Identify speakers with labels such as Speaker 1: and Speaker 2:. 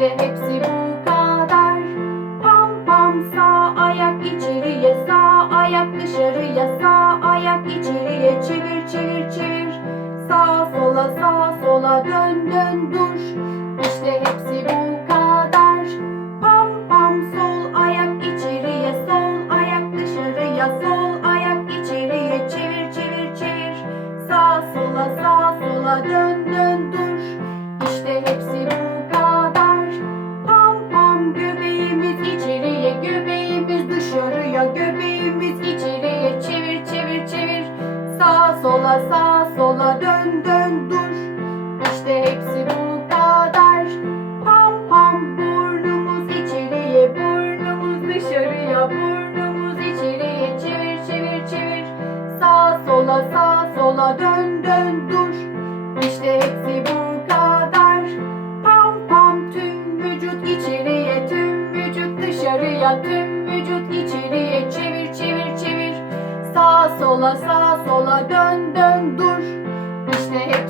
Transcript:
Speaker 1: İşte hepsi bu kadar. Pam pam sağ ayak içeriye, sağ ayak dışarıya, sağ ayak içeriye çevir çevir çevir. Sağa sola sağa sola dön dön dur. İşte hepsi bu kadar. Pam pam sol ayak içeriye, sol ayak dışarıya, sol ayak içeriye çevir çevir çevir. Sağa sola sağa sola dön sola sağa sola dön dön dur. İşte hepsi bu kadar. Pam pam burnumuz içeriye, burnumuz dışarıya, burnumuz içeriye çevir çevir çevir. Sağa sola sağa sola dön dön dur. İşte hepsi bu kadar. Pam pam tüm vücut içeriye, tüm vücut dışarıya, tüm vücut içeriye sola sağa sola dön dön dur. İşte hepsi